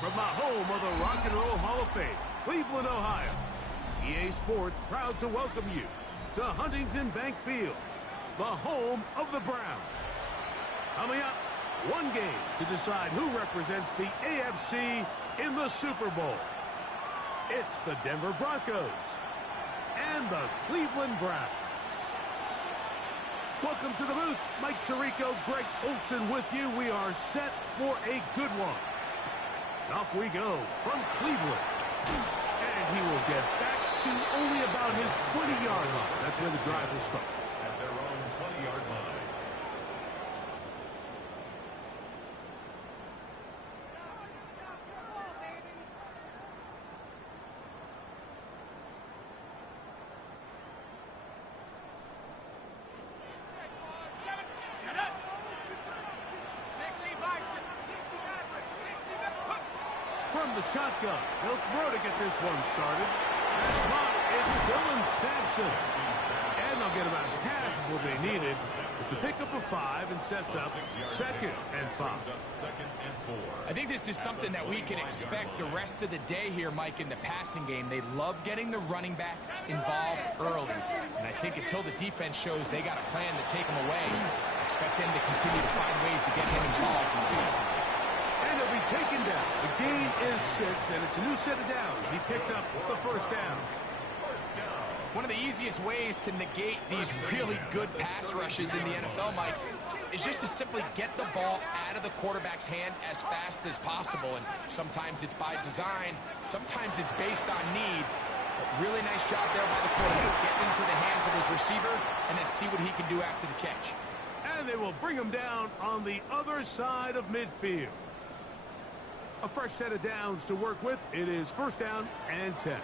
From the home of the Rock and Roll Hall of Fame, Cleveland, Ohio, EA Sports proud to welcome you to Huntington Bank Field, the home of the Browns. Coming up, one game to decide who represents the AFC in the Super Bowl. It's the Denver Broncos and the Cleveland Browns. Welcome to the booth. Mike Tirico, Greg Olson with you. We are set for a good one. Off we go from Cleveland. And he will get back to only about his 20-yard line. That's where the drive will start. At their own 20-yard line. From the shotgun, he'll throw to get this one started. That's caught. It's Dylan Sampson. And they'll get about half of what they needed. It's a pickup of 5 and sets up 2nd and 5. I think this is something that we can expect the rest of the day here, Mike, in the passing game. They love getting the running back involved early. And I think until the defense shows they got a plan to take him away, expect them to continue to find ways to get him involved in the passing game. And he'll be taken down. The gain is 6, and it's a new set of downs. He picked up the first down. One of the easiest ways to negate these really good pass rushes in the NFL, Mike, is just to simply get the ball out of the quarterback's hand as fast as possible. And sometimes it's by design, sometimes it's based on need. But really nice job there by the quarterback. Get into the hands of his receiver and then see what he can do after the catch. And they will bring him down on the other side of midfield. A fresh set of downs to work with. It is first down and 10.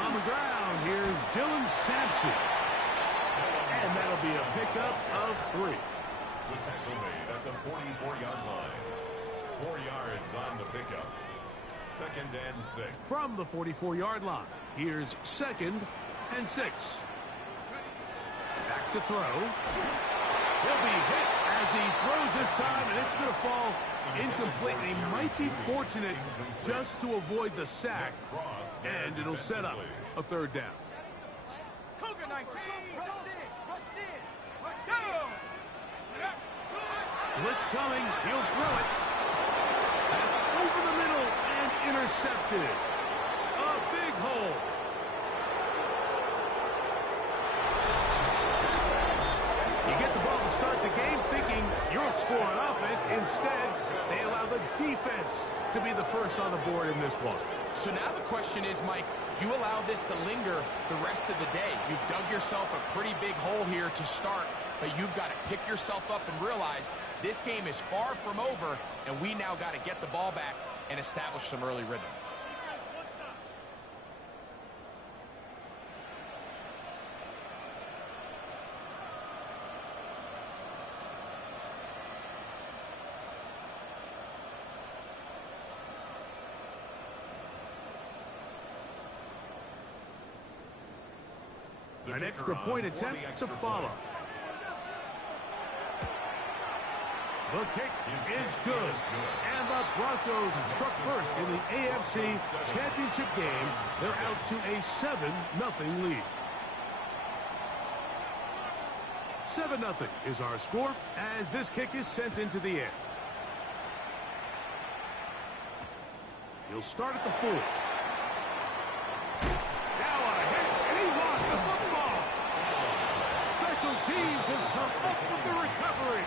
On the ground, here's Dylan Sampson. And that'll be a pickup of 3. The tackle made at the 44-yard line. 4 yards on the pickup. 2nd and 6. From the 44-yard line, here's 2nd and 6. Back to throw. He'll be hit as he throws this time, and it's going to fall incomplete. And he might be fortunate just to avoid the sack, and it'll set up a 3rd down. Blitz coming. He'll throw it. That's over the middle and intercepted. A big hole. You get the ball to start the game thinking you'll score on offense. Instead, they allow the defense to be the first on the board in this one. So now the question is, Mike, do you allow this to linger the rest of the day? You've dug yourself a pretty big hole here to start, but you've got to pick yourself up and realize this game is far from over, and we now got to get the ball back and establish some early rhythm. An extra point attempt to follow. The kick is good. And the Broncos struck first in the AFC Championship game. They're out to a 7-0 lead. 7-0 is our score as this kick is sent into the air. He'll start at the 4. Teams has come up with the recovery.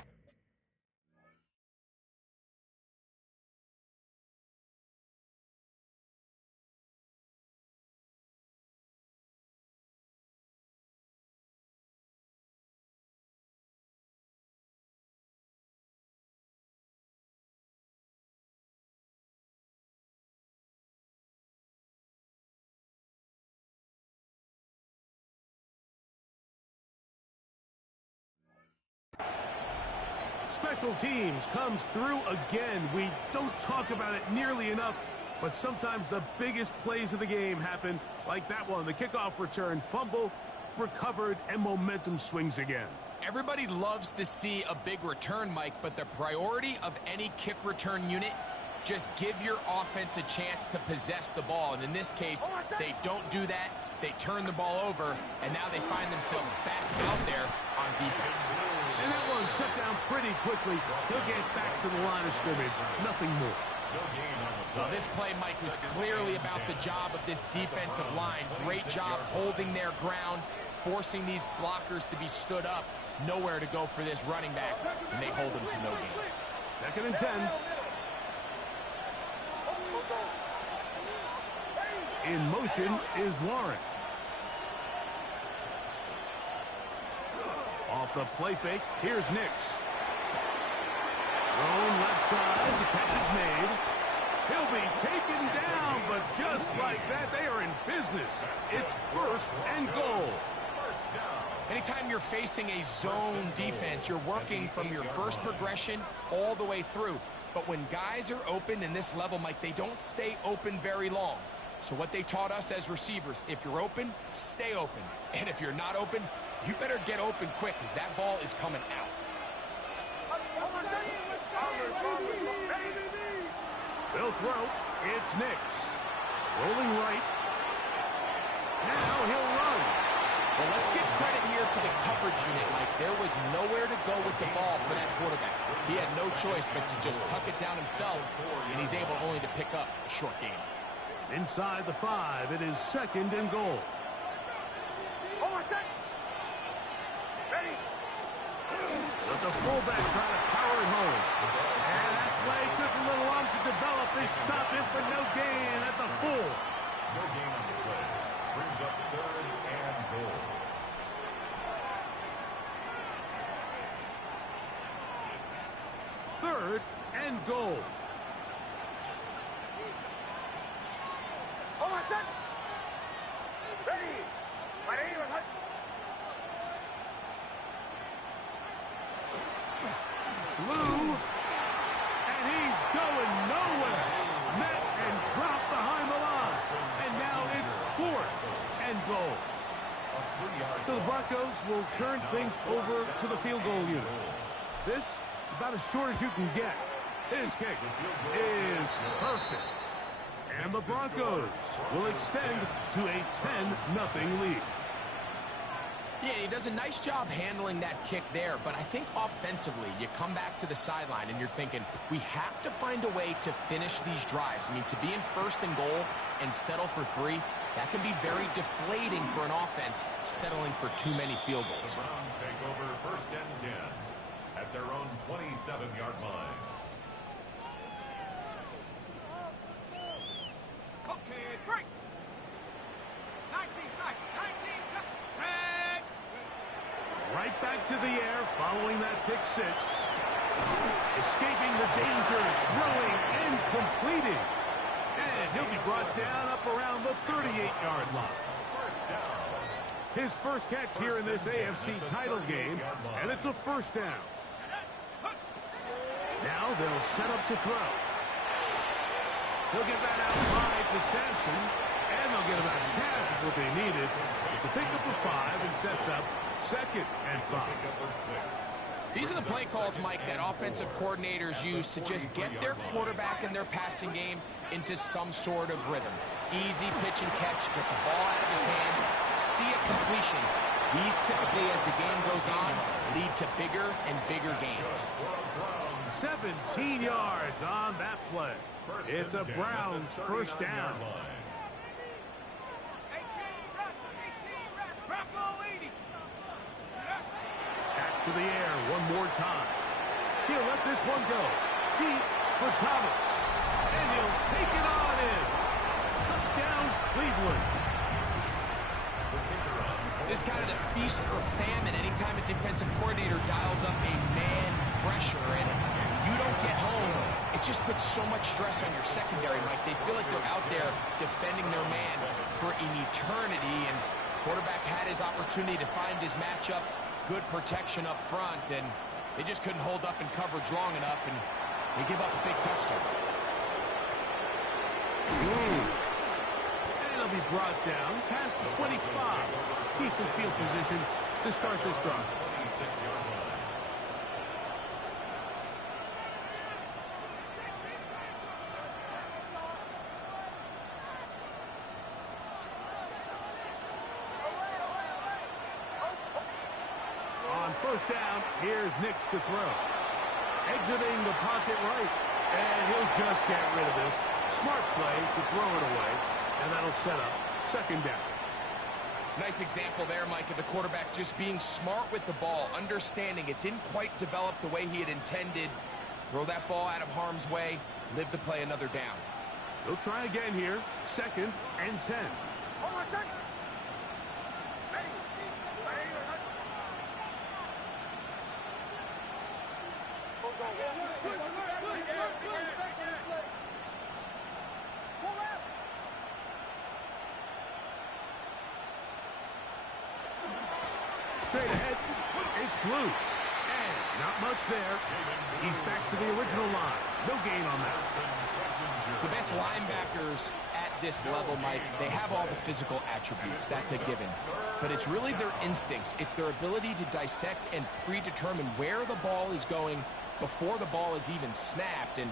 Special teams comes through again. We don't talk about it nearly enough, but sometimes the biggest plays of the game happen like that one. The kickoff return, fumble, recovered, and momentum swings again. Everybody loves to see a big return, Mike, but the priority of any kick return unit, just give your offense a chance to possess the ball. And in this case, they don't do that. They turn the ball over, and now they find themselves back out there on defense. And that one shut down pretty quickly. He'll get back to the line of scrimmage. Nothing more. Well, this play, Mike, was clearly about the job of this defensive line. Great job holding their ground, forcing these blockers to be stood up. Nowhere to go for this running back, and they hold him to no gain. 2nd and 10. In motion is Warren. Off the play fake, here's Nix. Thrown left side, the catch is made. He'll be taken down, but just like that, they are in business. It's 1st and goal. Anytime you're facing a zone defense, you're working from your first progression all the way through. But when guys are open in this level, Mike, they don't stay open very long. So what they taught us as receivers, if you're open, stay open. And if you're not open, you better get open quick, because that ball is coming out. They'll throw. It's Nix. Rolling right. Now he'll run. Well, let's give credit here to the coverage unit, Mike. There was nowhere to go with the ball for that quarterback. He had no choice but to just tuck it down himself, and he's able only to pick up a short gain. Inside the 5, it is 2nd and goal. But the fullback trying to power it home. And that play took a little long to develop. They stop him for no gain. That's a full. No gain on the play. Brings up 3rd and goal. Third and goal. Lou, and he's going nowhere. Met and dropped behind the line. And now it's 4th and goal. So the Broncos will turn things over to the field goal unit. This, about as short as you can get. His kick is perfect. And the Broncos will extend to a 10-0 lead. Yeah, he does a nice job handling that kick there, but I think offensively, you come back to the sideline and you're thinking, we have to find a way to finish these drives. I mean, to be in 1st and goal and settle for 3, that can be very deflating for an offense settling for too many field goals. The Browns take over 1st and 10 at their own 27-yard line. Okay, break. 19 seconds. 19 seconds. Set. Right back to the air following that pick 6. Escaping the danger, throwing and completing. And he'll be brought down up around the 38-yard line. First down. His first catch here in this AFC title game, and it's a 1st down. Now they'll set up to throw. He'll get that out wide to Sampson, and they'll get about half of what they needed. It's a pickup of 5 and sets up 2nd and 5. Pickup of 6. These are the play calls, Mike, that offensive coordinators use to just get their quarterback and their passing game into some sort of rhythm. Easy pitch and catch, get the ball out of his hand, see a completion. These typically, as the game goes on, lead to bigger and bigger gains. 17 yards on that play. It's a Browns 1st down. 18 run. 18 run. Bronco 80. Back to the air one more time. He'll let this one go. Deep for Thomas. And he'll take it on in. Touchdown, Cleveland. This is kind of the feast or famine anytime a defensive coordinator dials up a man pressure, and you don't get home. It just puts so much stress on your secondary, Mike. They feel like they're out there defending their man for an eternity, and quarterback had his opportunity to find his matchup, good protection up front, and they just couldn't hold up in coverage long enough, and they give up a big touchdown. And he'll be brought down past the 25. Decent field position to start this drive. 6-yard line. On first down, here's Nix to throw. Exiting the pocket right. And he'll just get rid of this. Smart play to throw it away. And that'll set up second down. Nice example there, Mike, of the quarterback just being smart with the ball, understanding it didn't quite develop the way he had intended. Throw that ball out of harm's way, live to play another down. He'll try again here. 2nd and 10. Hold on a second. Ready. Straight ahead. It's blue. And not much there. He's back to the original line. No gain on that. The best linebackers at this level, Mike, they have all the physical attributes. That's a given. But it's really their instincts. It's their ability to dissect and predetermine where the ball is going before the ball is even snapped. And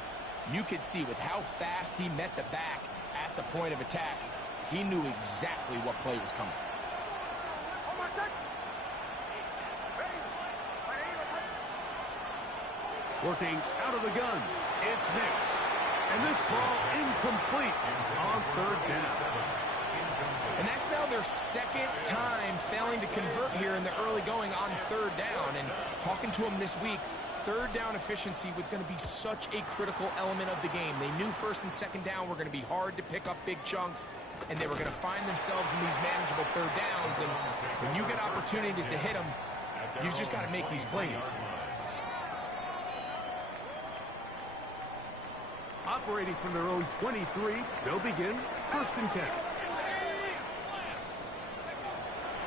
you could see with how fast he met the back at the point of attack, he knew exactly what play was coming. Hold on a second. Working out of the gun. It's Nix. And this ball incomplete on third down. And that's now their second time failing to convert here in the early going on third down. And talking to him this week, third down efficiency was going to be such a critical element of the game. They knew first and second down were going to be hard to pick up big chunks, and they were going to find themselves in these manageable third downs. And when you get opportunities to hit them, you've just got to make these plays. Operating from their own 23, they'll begin 1st and 10.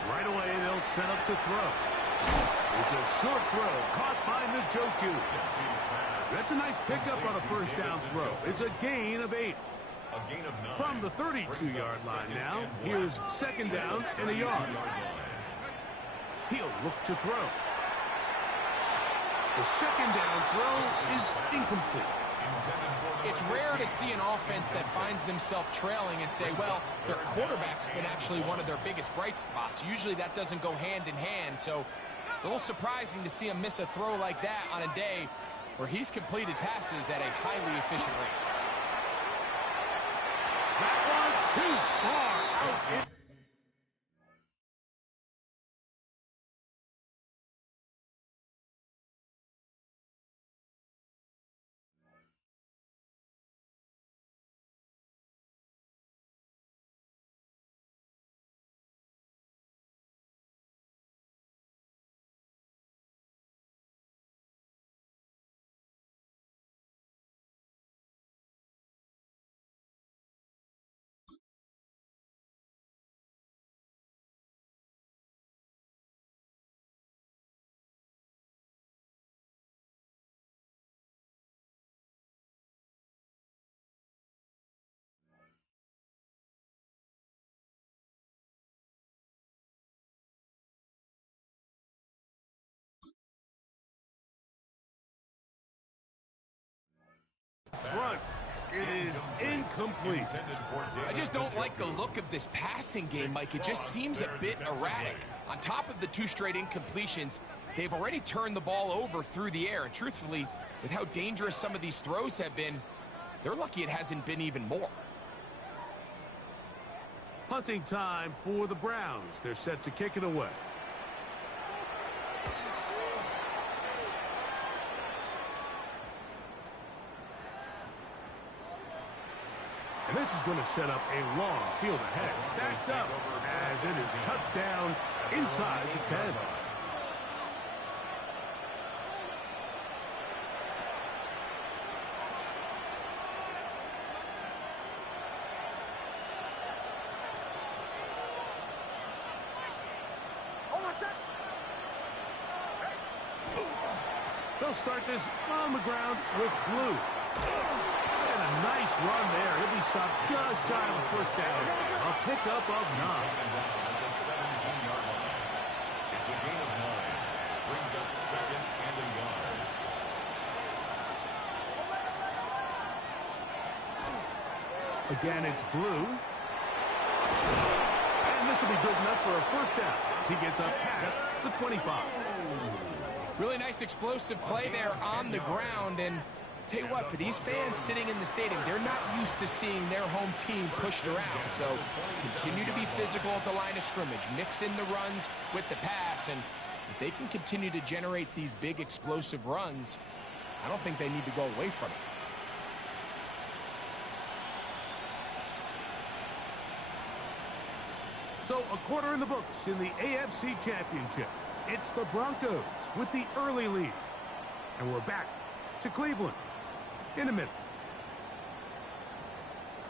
Right away, they'll set up to throw. It's a short throw, caught by Njoku. That's a nice pickup on a first down throw. It's a gain of 8. From the 32-yard line now, here's 2nd down and a yard. He'll look to throw. The 2nd down throw is incomplete. It's rare to see an offense that finds themselves trailing and say, well, their quarterback's been actually one of their biggest bright spots. Usually that doesn't go hand in hand, so it's a little surprising to see him miss a throw like that on a day where he's completed passes at a highly efficient rate. That one too far out. Front. It is incomplete. I just don't like the look of this passing game, Mike. It just seems a bit erratic. On top of the 2 straight incompletions, they've already turned the ball over through the air. And truthfully, with how dangerous some of these throws have been, they're lucky it hasn't been even more. Punting time for the Browns. They're set to kick it away. And this is going to set up a long field ahead. Backed up as it is touchdown inside the 10. They'll start this on the ground with blue. And a nice run there. He'll be stopped just shy of the first down. A pickup of 9. It's a gain of 9. Brings up Again, it's Blue. And this will be good enough for a first down as he gets up past the 25. Really nice explosive play there on the ground. And tell you what, for these fans sitting in the stadium, they're not used to seeing their home team pushed around. So continue to be physical at the line of scrimmage. Mix in the runs with the pass. And if they can continue to generate these big explosive runs, I don't think they need to go away from it. So a quarter in the books in the AFC Championship. It's the Broncos with the early lead. And we're back to Cleveland in a minute.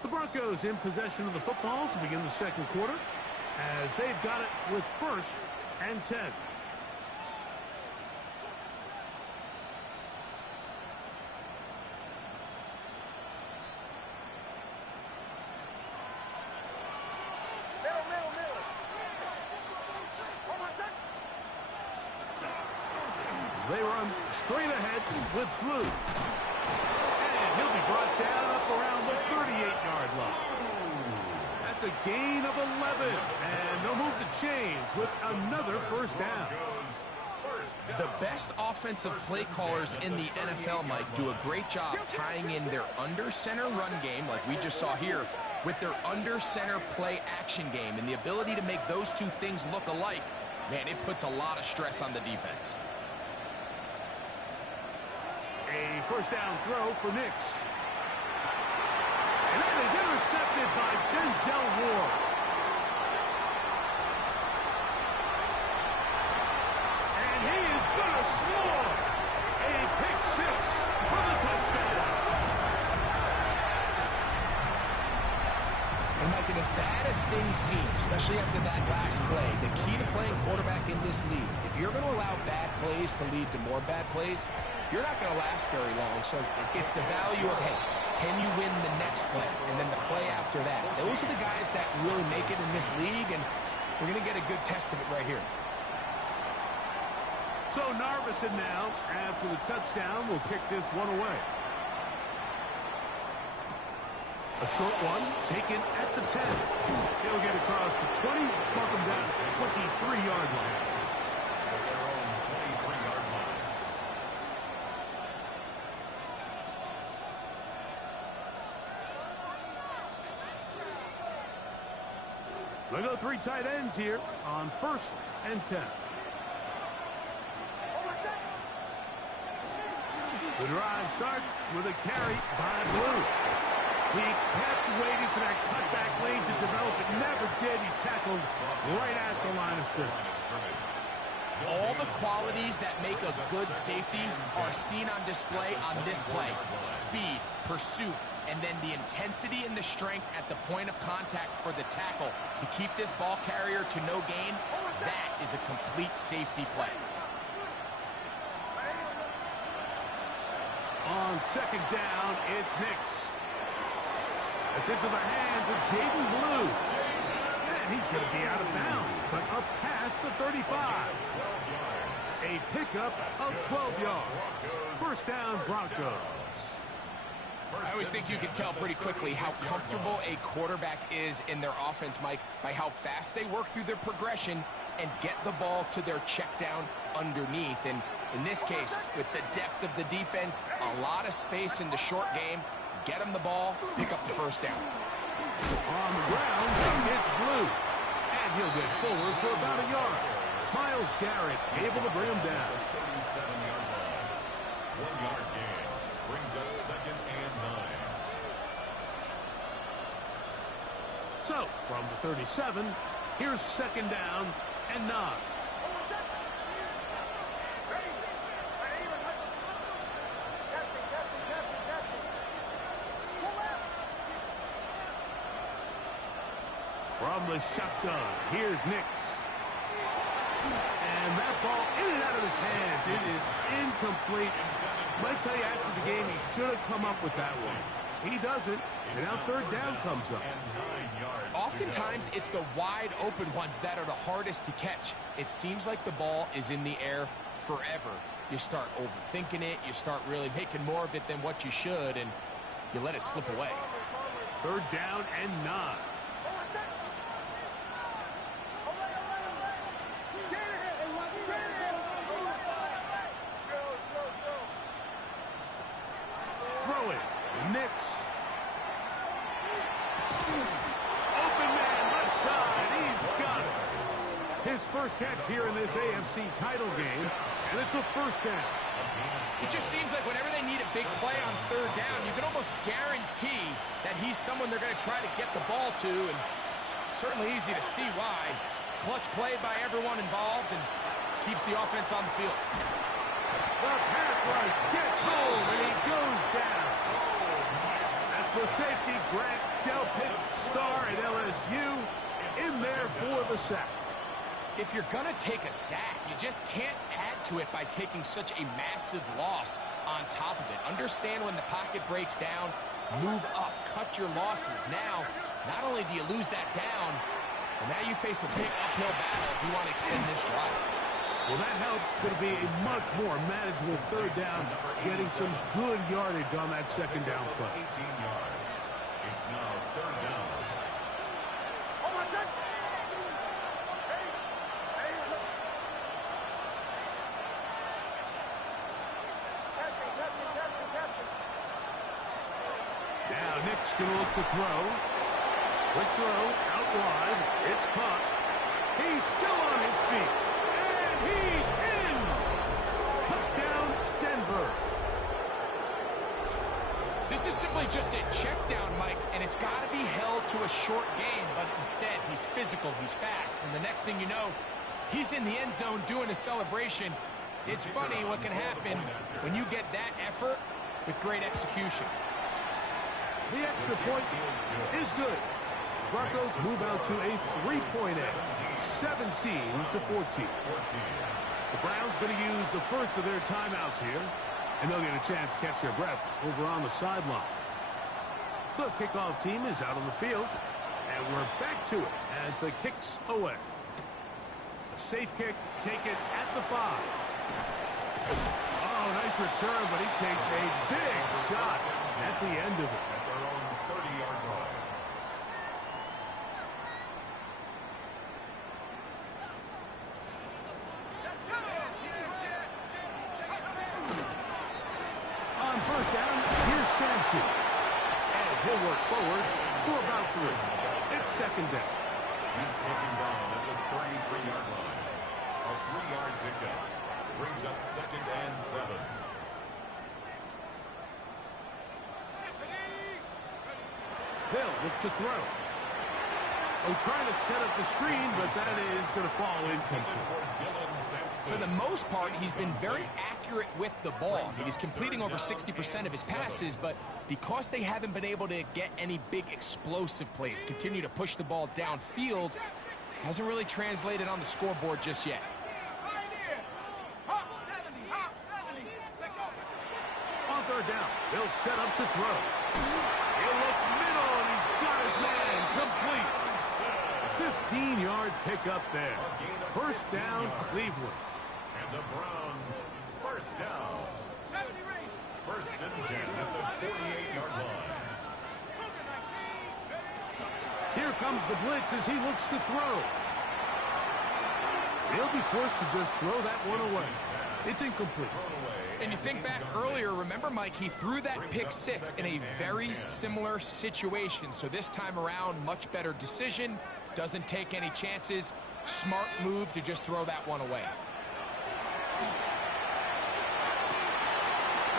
The Broncos in possession of the football to begin the second quarter as they've got it with 1st and 10. They run straight ahead with Blue. And he'll be brought down up around the 38-yard line. That's a gain of 11. And they'll move the chains with another first down. The best offensive play callers in the NFL, Mike, do a great job tying in their under-center run game, like we just saw here, with their under-center play action game. And the ability to make those two things look alike, man, it puts a lot of stress on the defense. A first down throw for Nix. And that is intercepted by Denzel Ward. And he is going to score. A pick six for the touchdown. And Mike, as bad as things seem, especially after that last play, the key to playing quarterback in this league, if you're going to allow bad plays to lead to more bad plays, you're not going to last very long. So it's the value of, hey, can you win the next play? And then the play after that. Those are the guys that really make it in this league, and we're going to get a good test of it right here. So Narvison now, after the touchdown, will kick this one away. A short one taken at the 10. He'll get across the 20, mark him down to the 23-yard line. They go 3 tight ends here on 1st and 10. The drive starts with a carry by Blue. He kept waiting for that cutback lane to develop. It never did. He's tackled right at the line of scrimmage. All the qualities that make a good safety are seen on display on this play. Speed, pursuit, and then the intensity and the strength at the point of contact for the tackle to keep this ball carrier to no gain. That is a complete safety play. On 2nd down, it's Nix. It's into the hands of Jaden Blue. And he's going to be out of bounds, but up past the 35. A pickup of 12 yards. First down, Broncos. I always think you can tell pretty quickly how comfortable a quarterback is in their offense, Mike, by how fast they work through their progression and get the ball to their check down underneath. And in this case, with the depth of the defense, a lot of space in the short game, get them the ball, pick up the first down. On the ground, it's Blue. And he'll get forward for about a yard. Myles Garrett able to bring him down. 37-yard line. 1-yard gain. Brings up 2nd and 9. So, from the 37, here's 2nd down and 9. From the shotgun, here's Nix. And that ball in and out of his hands. It is incomplete. I might tell you after the game, he should have come up with that one. He doesn't, and now 3rd down comes up. Oftentimes, it's the wide open ones that are the hardest to catch. It seems like the ball is in the air forever. You start overthinking it. You start really making more of it than what you should, and you let it slip away. Third down and 9. Throw it. Nix. Open man, left side. He's got it. His first catch here in this AFC title game, and it's a first down. It just seems like whenever they need a big play on third down, you can almost guarantee that he's someone they're going to try to get the ball to, and certainly easy to see why. Clutch play by everyone involved and keeps the offense on the field. The pass rush gets home, and he goes down. That's the safety, Grant Delpit, star at LSU, in there for the sack. If you're going to take a sack, you just can't add to it by taking such a massive loss on top of it. Understand when the pocket breaks down, move up, cut your losses. Now, not only do you lose that down, but now you face a big uphill battle if you want to extend this drive. Well, that helps. It's going to be a much more manageable third down, getting some good yardage on that second down play. 18 yards. It's now third down. Now Nick's going to look to throw. Quick throw, out wide. It's caught. He's still on his feet. And he's in! Touchdown, Denver. This is simply just a check down, Mike, and it's got to be held to a short gain, but instead he's physical, he's fast, and the next thing you know, he's in the end zone doing a celebration. It's funny what can happen when you get that effort with great execution. The extra point is good. Broncos move out to a 3-point edge, 17-14. The Browns going to use the first of their timeouts here, and they'll get a chance to catch their breath over on the sideline. The kickoff team is out on the field, and we're back to it as the kick's away. A safe kick taken at the 5. Oh, nice return, but he takes a big shot at the end of it. At their own 30-yard line. On first down, here's Sampson. And he'll work forward for about 3. It's second down. He's taken down at the 33-yard line. A 3-yard pickup brings up second and 7. They'll look to throw. Oh, trying to set up the screen, but that is going to fall incomplete. For the most part, he's been very accurate with the ball. He's completing over 60% of his passes, but because they haven't been able to get any big explosive plays, continue to push the ball downfield, hasn't really translated on the scoreboard just yet. On third down, they'll set up to throw. He'll look middle, and he's got his man complete. 15-yard pickup there. First down, Cleveland. And the Browns, first down. First and 10 at the 48-yard line. Here comes the blitz as he looks to throw. He'll be forced to just throw that one away. It's incomplete. And you think back earlier, remember, Mike, he threw that pick 6 in a very similar situation. So this time around, much better decision. Doesn't take any chances. Smart move to just throw that one away.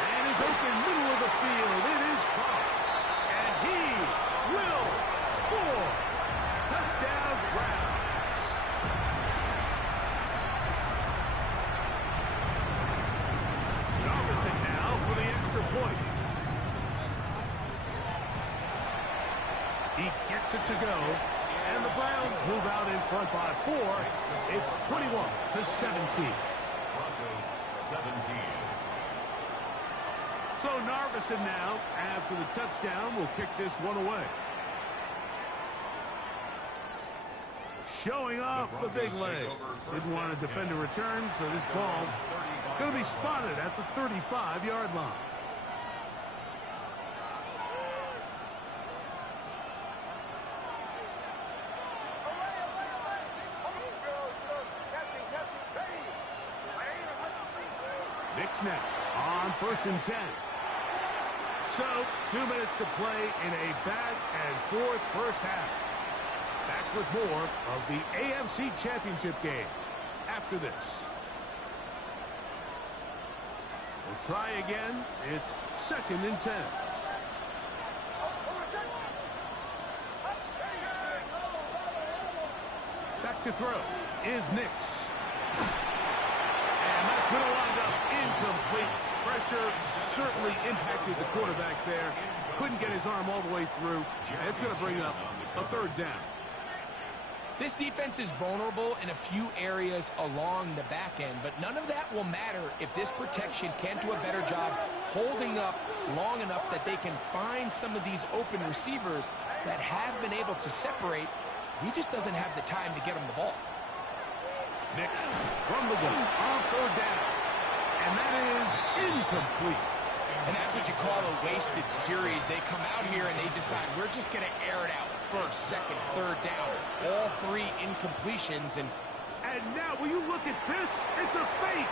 And is open middle of the field. It is caught. And he will score. Touchdown, Browns. Robinson now for the extra point. He gets it to go. And the Browns move out in front by 4. It's 21-17. Broncos 17. So Narveson now, after the touchdown, will kick this one away. Showing off the big leg. Didn't want to defend a return, so this ball going to be spotted at the 35-yard line. Jets now on 1st and 10. So, 2 minutes to play in a back-and-forth first half. Back with more of the AFC Championship game after this. We'll try again. It's 2nd and 10. Back to throw is Nix. And that's going to wind up incomplete. Pressure certainly impacted the quarterback there. Couldn't get his arm all the way through. And it's going to bring up a 3rd down. This defense is vulnerable in a few areas along the back end, but none of that will matter if this protection can't do a better job holding up long enough that they can find some of these open receivers that have been able to separate. He just doesn't have the time to get him the ball. Nix from the gun on 3rd down. And that is incomplete. And that's what you call a wasted series. They come out here and they decide we're just going to air it out. 1st, 2nd, 3rd down. All 3 incompletions. And now, will you look at this? It's a fake.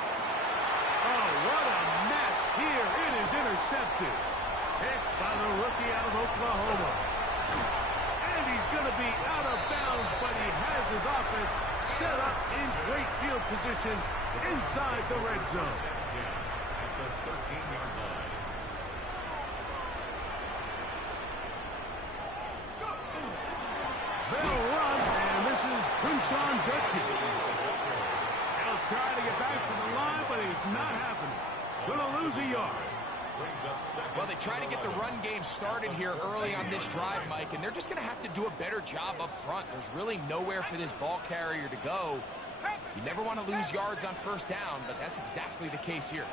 Oh, what a mess here. It is intercepted. Picked by the rookie out of Oklahoma. And he's going to be out of bounds, but he has his offense set up in great field position inside the red zone. At the 13-yard line. They'll run, and this is Quinshawn Judkins. He'll try to get back to the line, but it's not happening. Gonna lose a yard. Well, they try to get the run game started here early on this drive, Mike, and they're just going to have to do a better job up front. There's really nowhere for this ball carrier to go. You never want to lose yards on 1st down, but that's exactly the case here.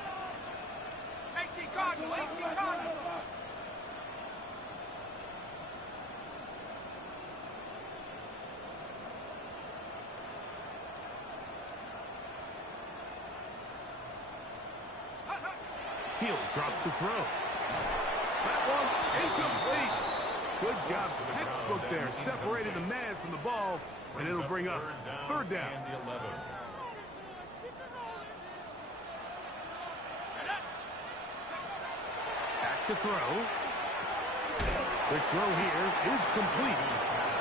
18 Cardinal, 18 Cardinal. He'll drop to throw. That one incomplete. Good job, textbook there. Separated the man from the ball, and it'll bring up 3rd down. Back to throw. The throw here is complete.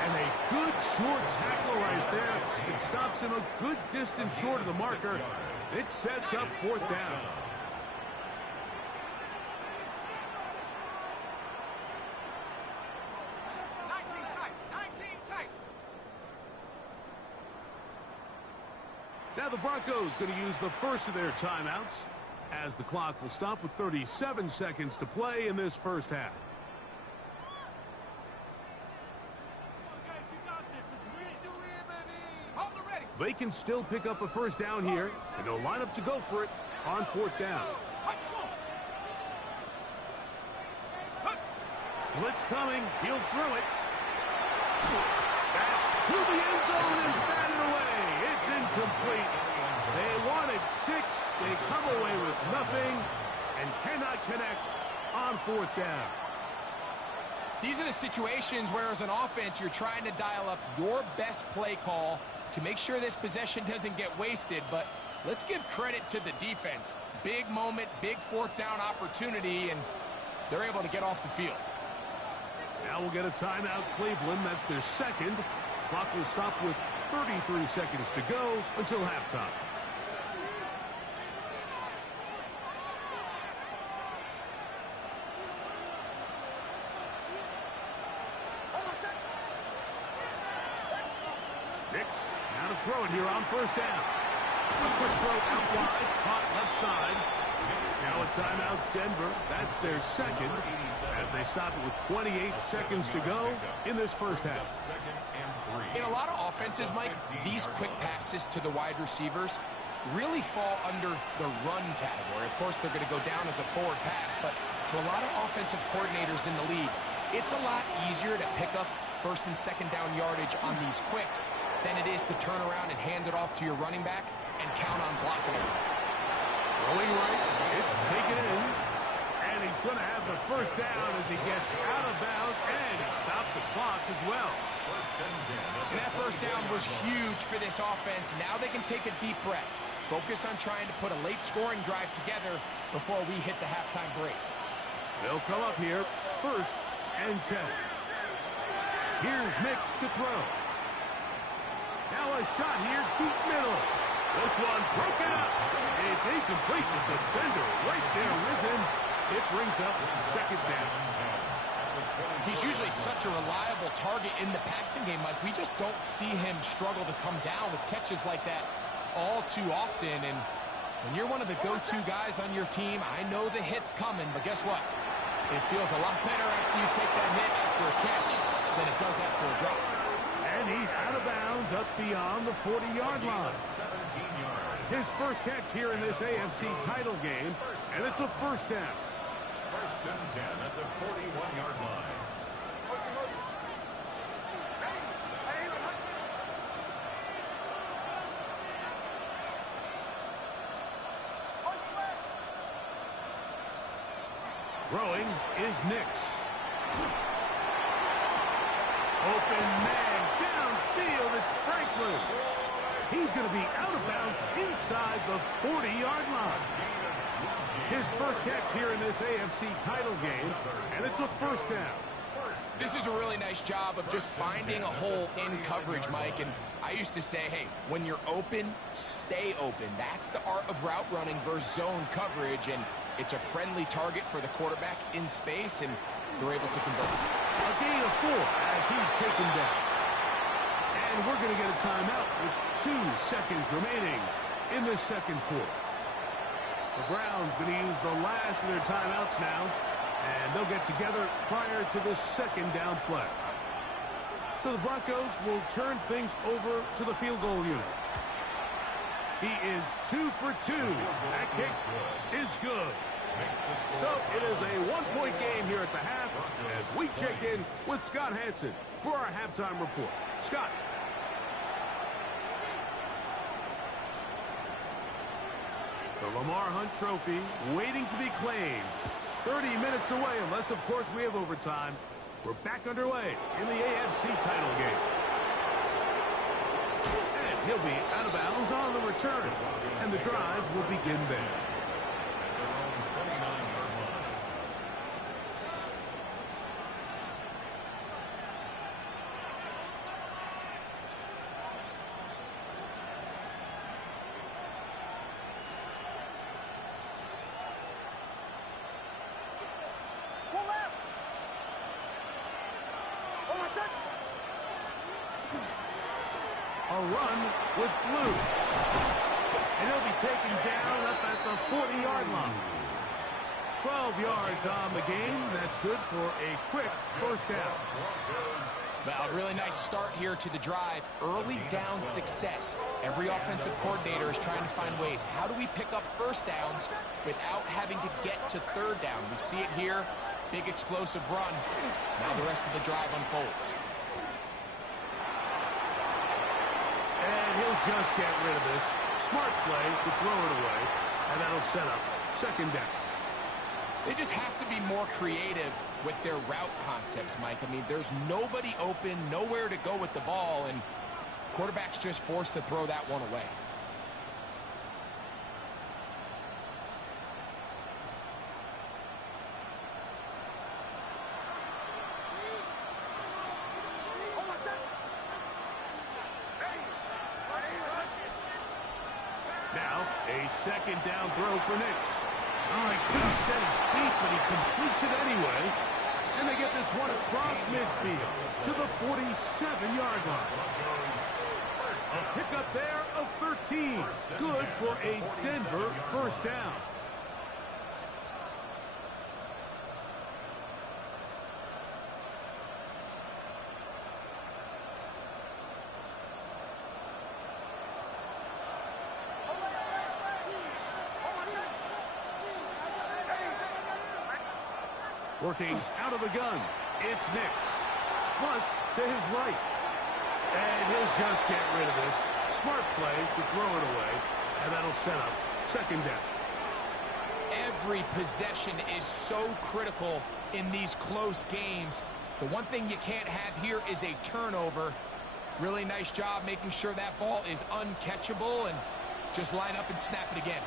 And a good short tackle right there. It stops him a good distance short of the marker. It sets up 4th down. Now the Broncos going to use the first of their timeouts as the clock will stop with 37 seconds to play in this first half. They can still pick up a 1st down here, and they'll line up to go for it on 4th down. Blitz coming. He'll throw it. That's to the end zone and batted away. It's incomplete. They wanted 6. They come away with nothing and cannot connect on 4th down. These are the situations where, as an offense, you're trying to dial up your best play call to make sure this possession doesn't get wasted. But let's give credit to the defense. Big moment, big 4th down opportunity, and they're able to get off the field. Now we'll get a timeout, Cleveland. That's their 2nd. Clock will stop with 33 seconds to go until halftime. Nix, now to throw it here on 1st down. A quick throw out wide, caught left side. Now a timeout, Denver. That's their 2nd as they stop it with 28 seconds to go in this first half. In a lot of offenses, Mike, these quick passes to the wide receivers really fall under the run category. Of course, they're going to go down as a forward pass, but to a lot of offensive coordinators in the league, it's a lot easier to pick up 1st and 2nd down yardage on these quicks than it is to turn around and hand it off to your running back and count on blocking it. Rolling right, it's taken in, and he's going to have the 1st down as he gets out of bounds, and he stopped the clock as well. And that 1st down was huge for this offense. Now they can take a deep breath. focus on trying to put a late scoring drive together before we hit the halftime break. They'll come up here, 1st and 10. Here's Nix to throw. Now a shot here, deep middle. This one broken up. It's incomplete. The defender right there with him. It brings up 2nd down. He's usually such a reliable target in the passing game, Mike. We just don't see him struggle to come down with catches like that all too often. And when you're one of the go-to guys on your team, I know the hit's coming, but guess what? It feels a lot better after you take that hit after a catch than it does after a drop. And he's out of bounds up beyond the 40-yard line. His first catch here in this AFC title game, and it's a 1st down. 1st and 10 at the 41-yard line. Throwing is Nix. Open man downfield. It's Franklin. He's going to be out of bounds inside the 40-yard line. His first catch here in this AFC title game, and it's a 1st down. This is a really nice job of just finding a hole in coverage, Mike. And I used to say, hey, when you're open, stay open. That's the art of route running versus zone coverage. And it's a friendly target for the quarterback in space, and they're able to convert. A gain of 4 as he's taken down. And we're going to get a timeout with 2 seconds remaining in the 2nd quarter. The Browns going to use the last of their timeouts now, and they'll get together prior to the 2nd down play. So the Broncos will turn things over to the field goal unit. He is 2 for 2. That kick is good. So it is a 1-point game here at the half as we check in with Scott Hansen for our halftime report. Scott. The Lamar Hunt Trophy waiting to be claimed. 30 minutes away, unless, of course, we have overtime. We're back underway in the AFC title game. And he'll be out of bounds on the return. And the drive will begin there. A run with Blue. And he'll be taken down up at the 40-yard line. 12 yards on the game. That's good for a quick 1st down. Well, a really nice start here to the drive. Early down success. Every offensive coordinator is trying to find ways. How do we pick up 1st downs without having to get to 3rd down? We see it here. Big explosive run. Now the rest of the drive unfolds. And he'll just get rid of this. Smart play to throw it away. And that'll set up 2nd down. They just have to be more creative with their route concepts, Mike. I mean, there's nobody open, nowhere to go with the ball, and quarterback's just forced to throw that one away. Now, a 2nd down throw for Nix. Oh, he couldn't set his feet, but he completes it anyway. And they get this one across midfield to the 47-yard line. A pickup there of 13. Good for a Denver 1st down. Working out of the gun, it's Nix. Flush to his right. And he'll just get rid of this. Smart play to throw it away. And that'll set up 2nd down. Every possession is so critical in these close games. The one thing you can't have here is a turnover. Really nice job making sure that ball is uncatchable and Just line up and snap it again.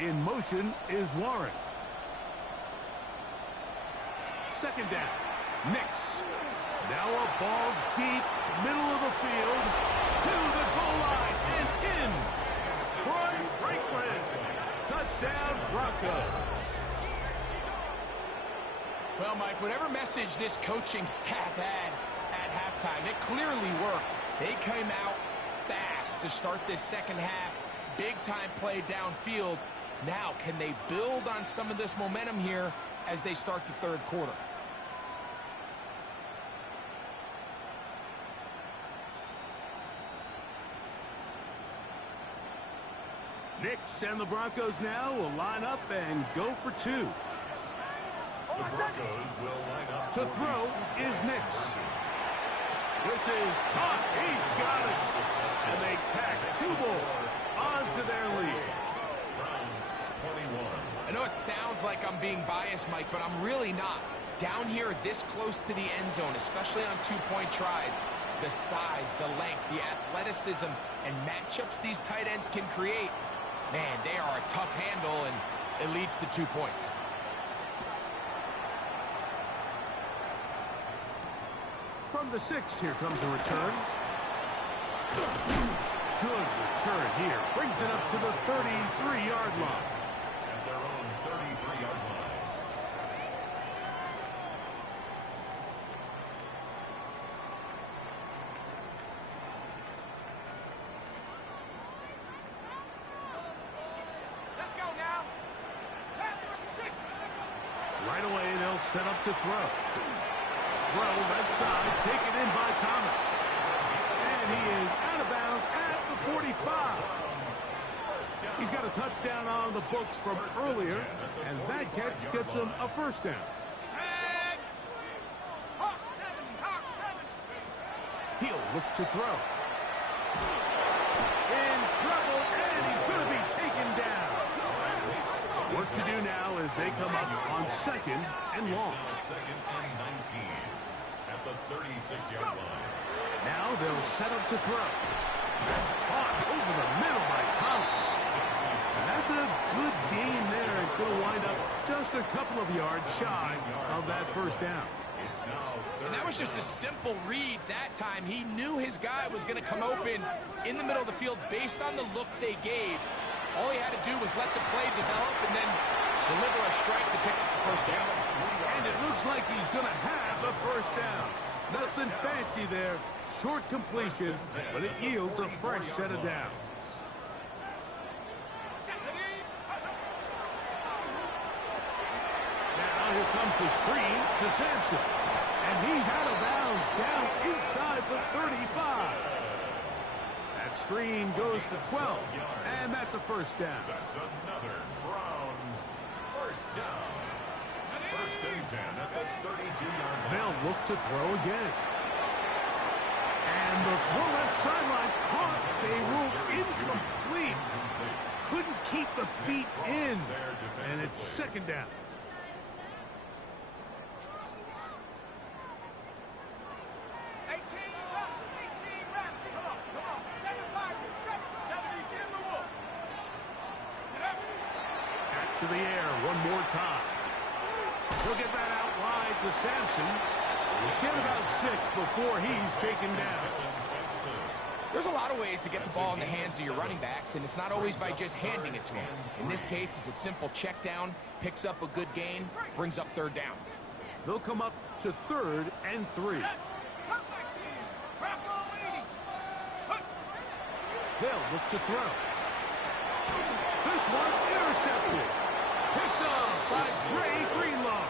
In motion is Warren. Second down. Nix. Now a ball deep, middle of the field. To the goal line is in. Troy Franklin. Touchdown, Broncos. Well, Mike, whatever message this coaching staff had at halftime, it clearly worked. They came out fast to start this second half. Big-time play downfield. Now, can they build on some of this momentum here as they start the third quarter? Nix and the Broncos now will line up and go for two. The Broncos will line up To throw is Nix. This is caught. He's got it. And they tack two more onto their lead. Browns 21. I know it sounds like I'm being biased, Mike, but I'm really not. Down here this close to the end zone, especially on two-point tries, the size, the length, the athleticism, and matchups these tight ends can create, man, they are a tough handle, and it leads to 2 points. From the 6, here comes a return. Good return here. Brings it up to the 33-yard line. At their own 33-yard line. Let's go now. Right away, they'll set up to throw. Throw left side, taken in by Thomas. And he is out of bounds at the 45. He's got a touchdown on the books from earlier, and that catch gets him a first down. Hawk 7. He'll look to throw. In trouble, and he's going to be taken down. Work to do now as they come up on second and long. Second and 19 at the 36-yard line. Now they'll set up to throw. That's caught over the middle by Thomas. And that's a good gain there. It's going to wind up just a couple of yards shy of that first down. And that was just a simple read that time. He knew his guy was going to come open in the middle of the field based on the look they gave. All he had to do was let the play develop and then deliver a strike to pick up the first down. And it looks like he's going to have a first down. Nothing fancy there. Short completion, but it yields a fresh set of downs. Now here comes the screen to Sampson. And he's out of bounds down inside the 35. That screen goes for 12. And that's a first down. That's another Browns first down. First and 10 at the 32-yard line. They'll look to throw again. And the throw left sideline caught. They ruled incomplete. Couldn't keep the feet in. And it's second down. To the air one more time. He'll get that out wide to Sampson. He'll get about 6 before he's taken down. There's a lot of ways to get the ball in the hands of your running backs, and it's not always by just handing it to them. In this case, it's a simple check down, picks up a good gain, brings up third down. They'll come up to 3rd and 3. They'll look to throw. This one intercepted. Picked up by Dre Greenlaw.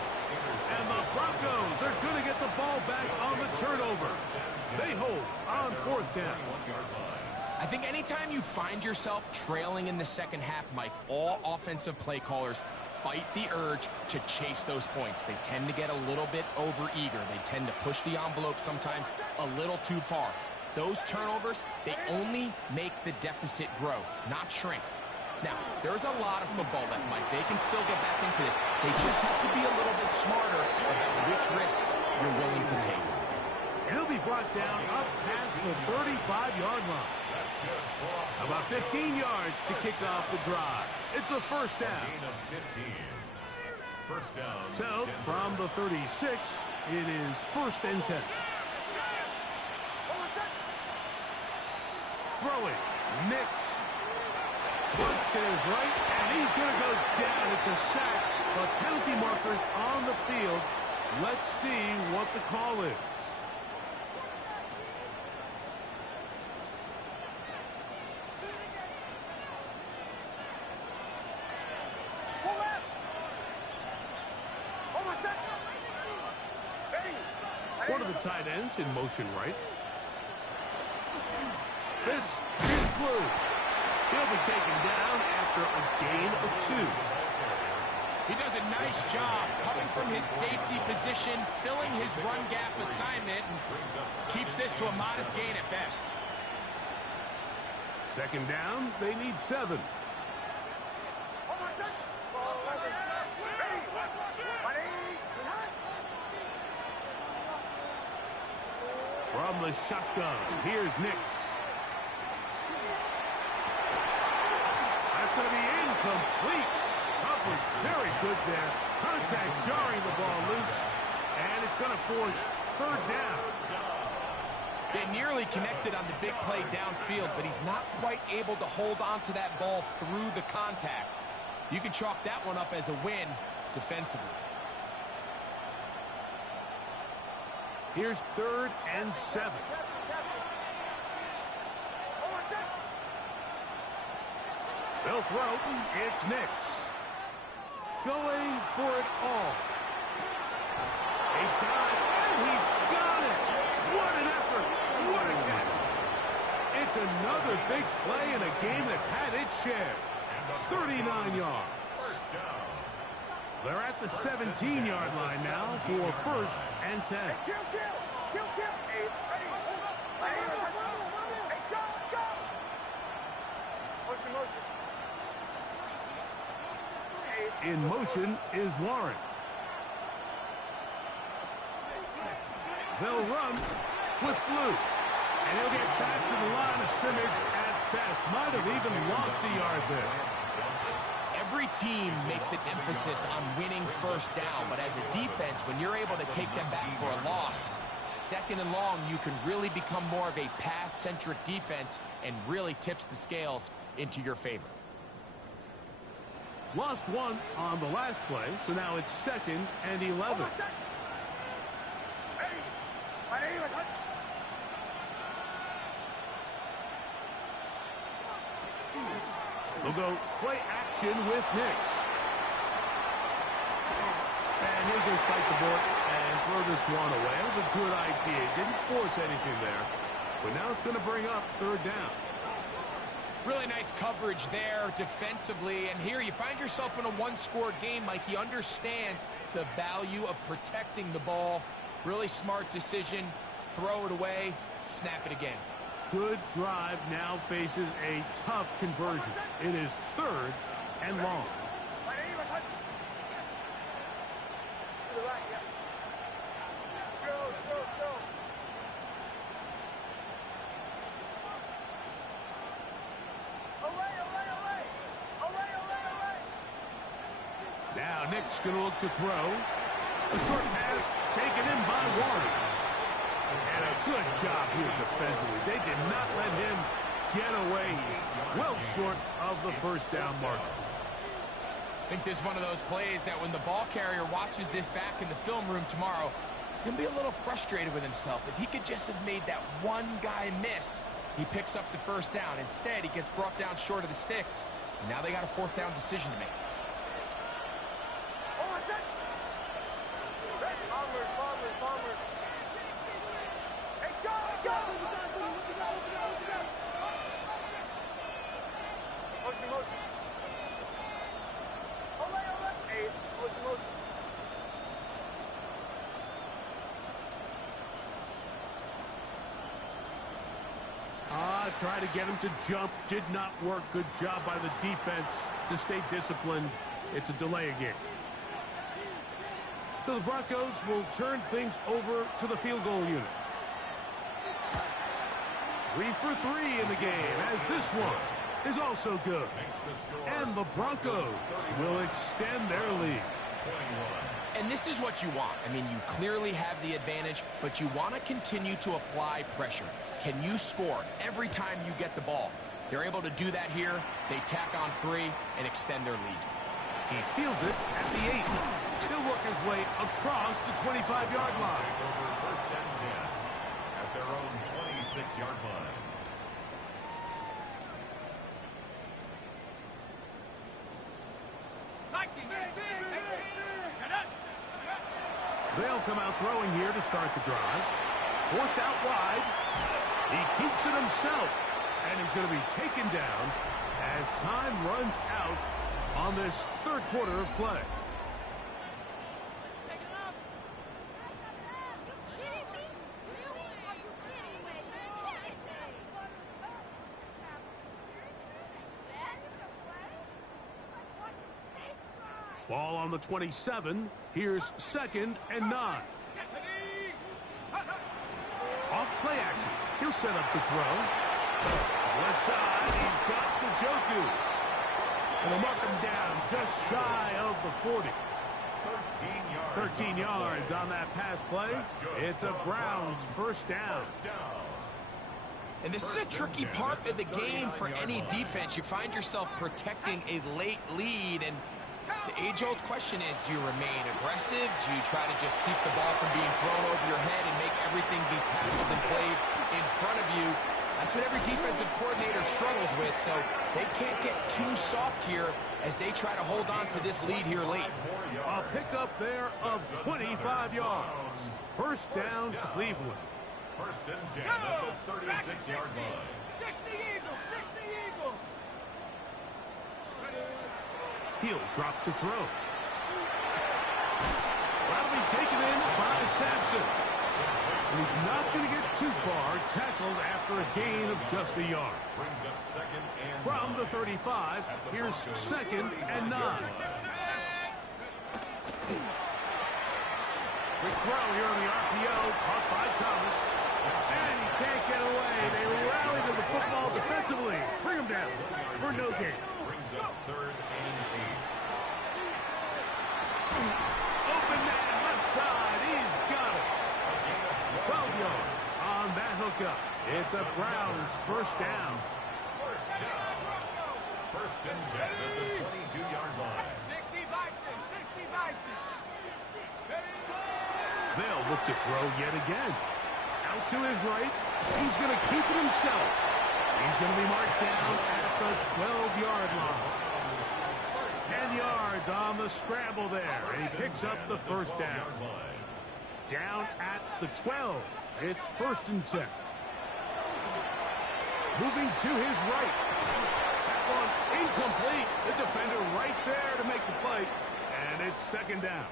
And the Broncos are going to get the ball back on the turnover. They hold on 4th down. I think anytime you find yourself trailing in the second half, Mike, all offensive play callers fight the urge to chase those points. They tend to get a little bit overeager. They tend to push the envelope sometimes a little too far. Those turnovers, they only make the deficit grow, not shrink. Now, there's a lot of football left, Mike. They can still get back into this. They just have to be a little bit smarter about which risks you're willing to take. He'll be brought down up past the 35-yard line. About 15 yards to kick off the drive. It's a first down. First down. So, from the 36, it is 1st and 10. Throwing. Nix. Push to his right, and he's going to go down. It's a sack, but penalty markers on the field. Let's see what the call is. One of the tight ends in motion right. This is Blue. He'll be taken down after a gain of 2. He does a nice job coming from his safety position, filling his run gap assignment, and keeps this to a modest gain at best. Second down, they need 7. From the shotgun, here's Nix. That's going to be incomplete. Coverage very good there. Contact jarring the ball loose, and it's going to force 3rd down. They nearly connected on the big play downfield, but he's not quite able to hold on to that ball through the contact. You can chalk that one up as a win defensively. Here's 3rd and 7. They'll throw. It's Nix. Going for it all. A dive, and he's got it. What an effort. What a catch. It's another big play in a game that's had its share. 39 yards. They're at the 17-yard line now for 1st and 10. In motion is Warren. They'll run with Blue. And he'll get back to the line of scrimmage at best. Might have even lost a yard there. Every team makes an emphasis on winning first down, but as a defense, when you're able to take them back for a loss, 2nd and long, you can really become more of a pass-centric defense and really tips the scales into your favor. Lost 1 on the last play, so now it's 2nd and 11. They'll go play action with Nix. And he'll just bite the bullet and throw this one away. It was a good idea. Didn't force anything there. But now it's going to bring up 3rd down. Really nice coverage there defensively. And here you find yourself in a one-score game, Mike. He understands the value of protecting the ball. Really smart decision. Throw it away. Snap it again. Good drive now faces a tough conversion. It is 3rd and long. Now Nick's going to look to throw. A short pass taken in by Warren. And a good job here defensively. They did not let him get away. He's well short of the 1st down marker. I think this is one of those plays that when the ball carrier watches this back in the film room tomorrow, he's going to be a little frustrated with himself. If he could just have made that one guy miss, he picks up the 1st down. Instead, he gets brought down short of the sticks. And now they got a 4th down decision to make. try to get him to jump. Did not work. Good job by the defense to stay disciplined. It's a delay again. So the Broncos will turn things over to the field goal unit. 3 for 3 in the game, as this one is also good. And the Broncos will extend their lead. And this is what you want. I mean, you clearly have the advantage, but you want to continue to apply pressure. Can you score every time you get the ball? They're able to do that here. They tack on 3 and extend their lead. He fields it at the 8. He'll work his way across the 25-yard line. Over first and 10 at their own 26-yard line. They'll come out throwing here to start the drive. Forced out wide. He keeps it himself. And he's going to be taken down as time runs out on this third quarter of play. Ball on the 27. Here's 2nd and 9. Off play action. He'll set up to throw. Left side. He's got Njoku. And they'll mark him down just shy of the 40. 13 yards on that pass play. It's a Browns first down. And this is a tricky part of the game for any defense. You find yourself protecting a late lead, and the age-old question is, do you remain aggressive? Do you try to just keep the ball from being thrown over your head and make everything be tackled and played in front of you? That's what every defensive coordinator struggles with, so they can't get too soft here as they try to hold on to this lead here late. A pickup there of 25 yards. First down, Cleveland. First and 10 at the 36-yard line. 60 Eagles, 60 Eagles. He'll drop to throw. That'll be taken in by Sampson. And he's not going to get too far, tackled after a gain of just a yard. Brings up 2nd and From the 35, here's 2nd and 9. Quick throw here on the RPO, caught by Thomas. And he can't get away. They rally to the football defensively. Bring him down for no gain. brings up 3rd and 8. Open man, left side. He's got it. 12 yards on that hookup. It's a Browns first down. First down. First and 10 at the 22-yard line. 60 Bison, 60 Bison. They'll look to throw yet again. Out to his right. He's going to keep it himself. He's going to be marked down at the 12-yard line. 10 yards on the scramble there. And he picks up the first down. Down at the 12. It's 1st and 10. Moving to his right. That one incomplete. The defender right there to make the play. And it's 2nd down.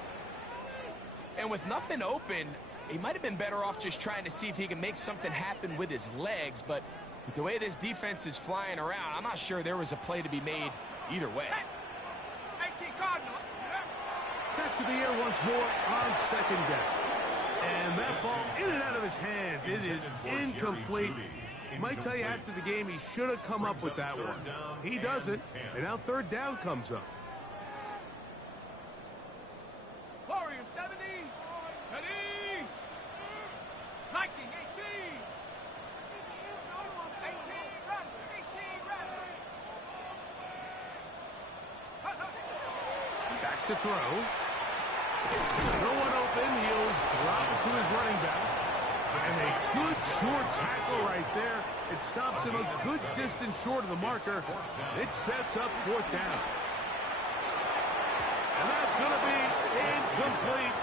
And with nothing open, he might have been better off just trying to see if he can make something happen with his legs. But with the way this defense is flying around, I'm not sure there was a play to be made either way. 18 Cardinals. Back to the air once more on 2nd down. And that ball in and out of his hands. It is incomplete. Might tell you after the game he should have come up with that one. He doesn't. And now 3rd down comes up. Warriors 70. Ready. Viking 18. 18 run. 18 run. Back to throw. No one open. He'll drop it to his running back. And a good short tackle right there. It stops him a good distance short of the marker. It sets up 4th down. And that's going to be incomplete.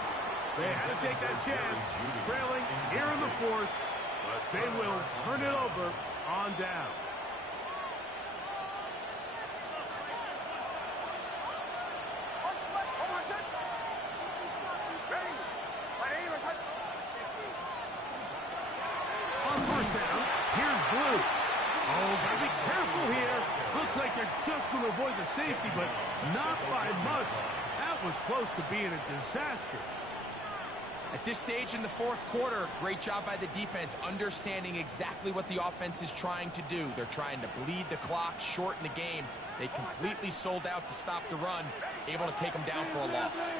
They had to take that chance, trailing here in the 4th, but they will turn it over on down. On 1st down, here's Blue. Oh, gotta be careful here. Looks like they're just going to avoid the safety, but not by much. That was close to being a disaster. At this stage in the fourth quarter, great job by the defense, understanding exactly what the offense is trying to do. They're trying to bleed the clock, shorten the game. They completely sold out to stop the run, able to take them down for a loss.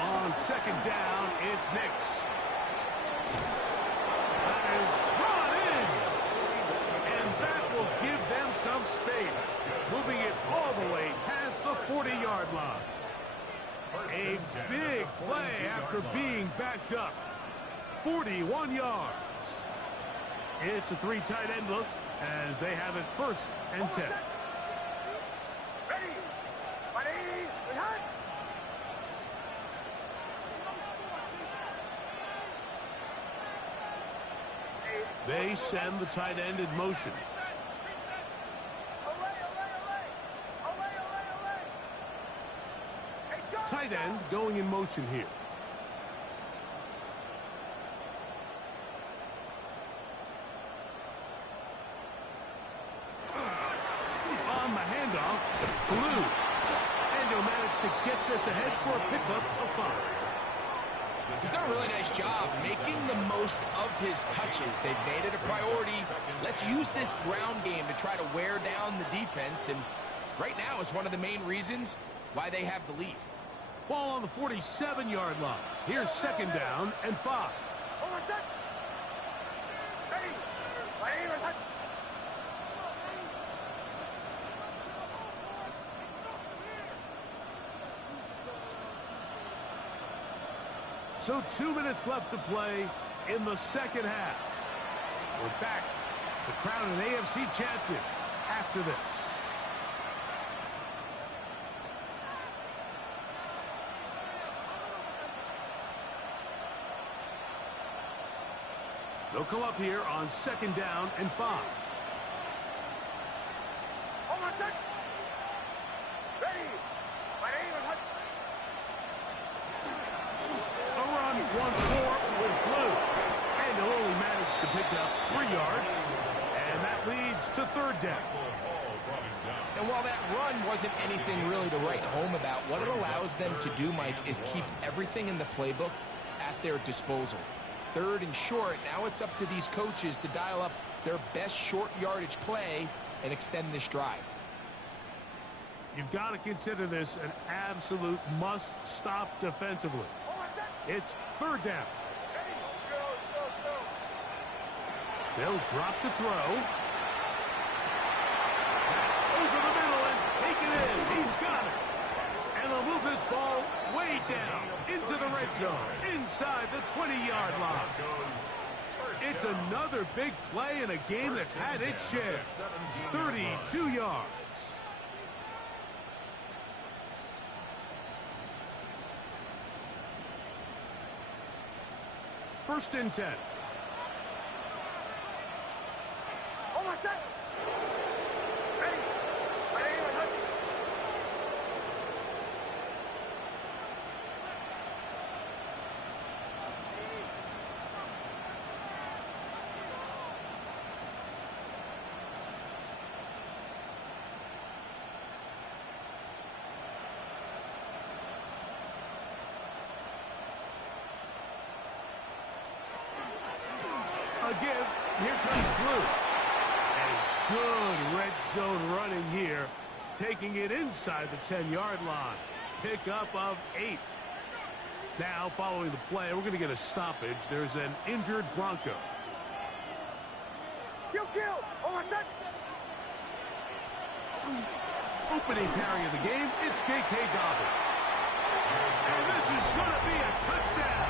On second down, it's Nix. That is brought in. And that will give them some space, moving it all the way past the 40-yard line. A big play after being backed up. 41 yards. It's a three tight end look as they have it 1st and 10. They send the tight end in motion. Tight end going in motion here. On the handoff, Blue. And he'll manage to get this ahead for a pickup of 5. He's done a really nice job making the most of his touches. They've made it a priority. Let's use this ground game to try to wear down the defense, and right now it's one of the main reasons why they have the lead. Ball on the 47-yard line. Here's 2nd down and 5. So 2 minutes left to play in the second half. We're back to crown an AFC champion after this. They'll come up here on 2nd down and 5. Once more with Blue. And he'll only manage to pick up 3 yards. And that leads to 3rd down. And while that run wasn't anything really to write home about, what it allows them to do, Mike, is keep everything in the playbook at their disposal. 3rd and short, now it's up to these coaches to dial up their best short yardage play and extend this drive. You've got to consider this an absolute must-stop defensively. It's 3rd down. They'll drop to throw. That's over the middle and take it in. He's got it. And they'll move this ball way down into the red zone, inside the 20-yard line. It's another big play in a game that's had its share. 32 yards. 1st and 10. Again, here comes Blue. And good red zone running here, taking it inside the 10-yard line. Pickup of 8. Now, following the play, we're going to get a stoppage. There's an injured Bronco. Opening carry of the game, it's J.K. Dobbins. And this is going to be a touchdown.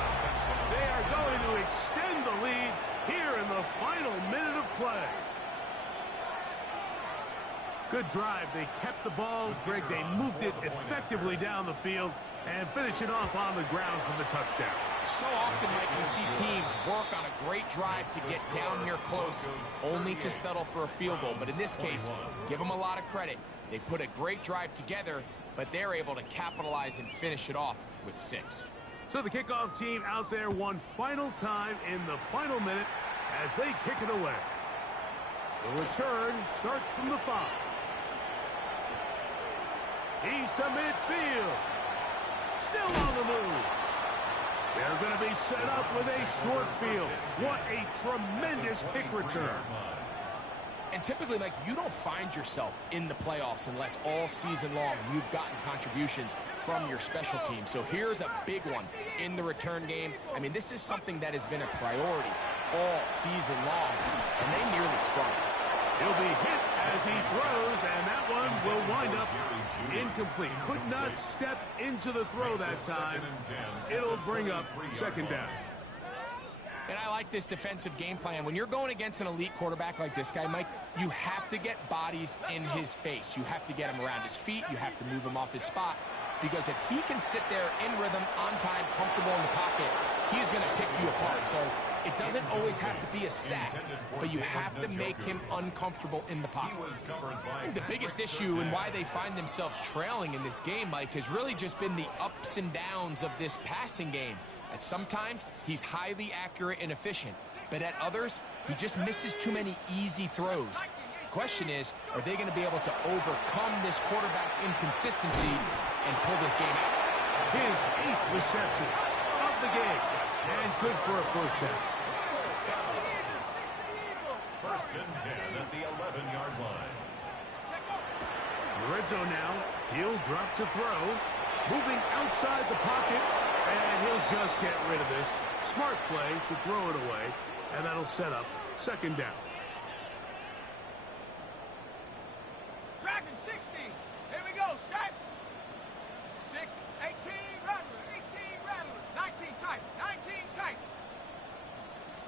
They are going to extend the lead here in the final minute of play. Good drive. They kept the ball. Greg, they moved it effectively down the field and finish it off on the ground for the touchdown. So often, Mike, we see teams work on a great drive to get down here close, only to settle for a field goal. But in this case, give them a lot of credit. They put a great drive together, but they're able to capitalize and finish it off with 6. So the kickoff team out there one final time in the final minute as they kick it away. The return starts from the 5. He's to midfield. Still on the move. They're going to be set up with a short field. What a tremendous kick return. And typically, Mike, you don't find yourself in the playoffs unless all season long you've gotten contributions from your special team. So here's a big one in the return game. I mean, this is something that has been a priority all season long, and they nearly sprung. He'll be hit as he throws, and that one will wind up incomplete. Could not step into the throw that time. It'll bring up second down. And I like this defensive game plan. When you're going against an elite quarterback like this guy, Mike, you have to get bodies in his face. You have to get him around his feet. You have to move him off his spot. Because if he can sit there in rhythm, on time, comfortable in the pocket, he's going to pick you apart. So it doesn't always have to be a sack, but you have to make him uncomfortable in the pocket. I think the biggest issue and why they find themselves trailing in this game, Mike, has really just been the ups and downs of this passing game. At sometimes, he's highly accurate and efficient, but at others, he just misses too many easy throws. The question is, are they going to be able to overcome this quarterback inconsistency and pull this game out? His 8th reception of the game, and good for a first down. First and 10 at the 11-yard line. Red zone now. He'll drop to throw. Moving outside the pocket, and he'll just get rid of this. Smart play to throw it away, and that'll set up second down. Dragon 60. Here we go. Set. 6, 18, Rattler. 18, Rattler. 19 tight. 19 tight.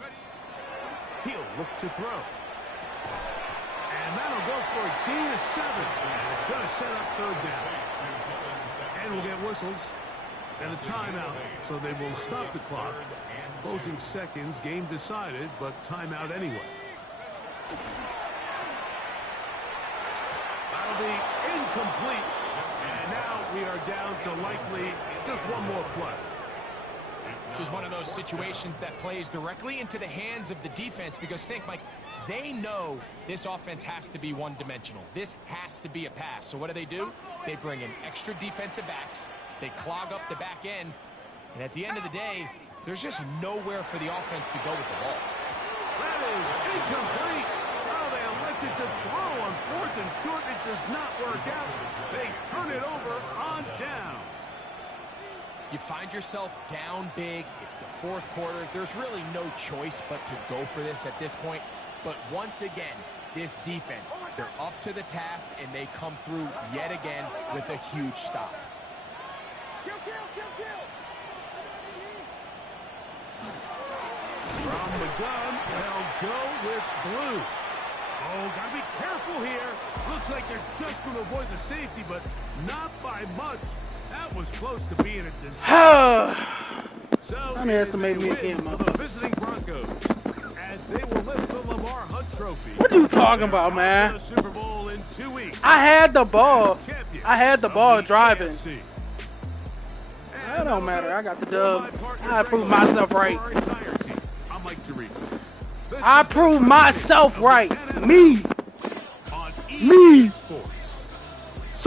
Ready. He'll look to throw. And that'll go for a gain of 7. And it's going to set up third down. And we'll get whistles and a timeout. So they will stop the clock. Closing seconds, game decided, but timeout anyway. That'll be incomplete. And now we are down to likely just one more play. This is one of those situations that plays directly into the hands of the defense because think, Mike, they know this offense has to be one-dimensional. This has to be a pass. So what do? They bring in extra defensive backs. They clog up the back end. And at the end of the day, there's just nowhere for the offense to go with the ball. That is incomplete. Oh, they elected to throw on 4th and short. It does not work out. They turn it over on downs. You find yourself down big. It's the 4th quarter. There's really no choice but to go for this at this point. But once again, this defense, they're up to the task, and they come through yet again with a huge stop. Kill, kill, kill, kill. From the gun, they'll go with blue. Oh, gotta be careful here. Looks like they're just going to avoid the safety, but not by much. That was close to being a disaster. So Underestimate me again, for the visiting Broncos, as they will lift the Lamar Hunt Trophy. What you talking about, man? The Super Bowl in 2 weeks. I had the ball. I had the ball driving. That don't matter. I got the dub. I proved myself right. I proved myself right. Me. Me.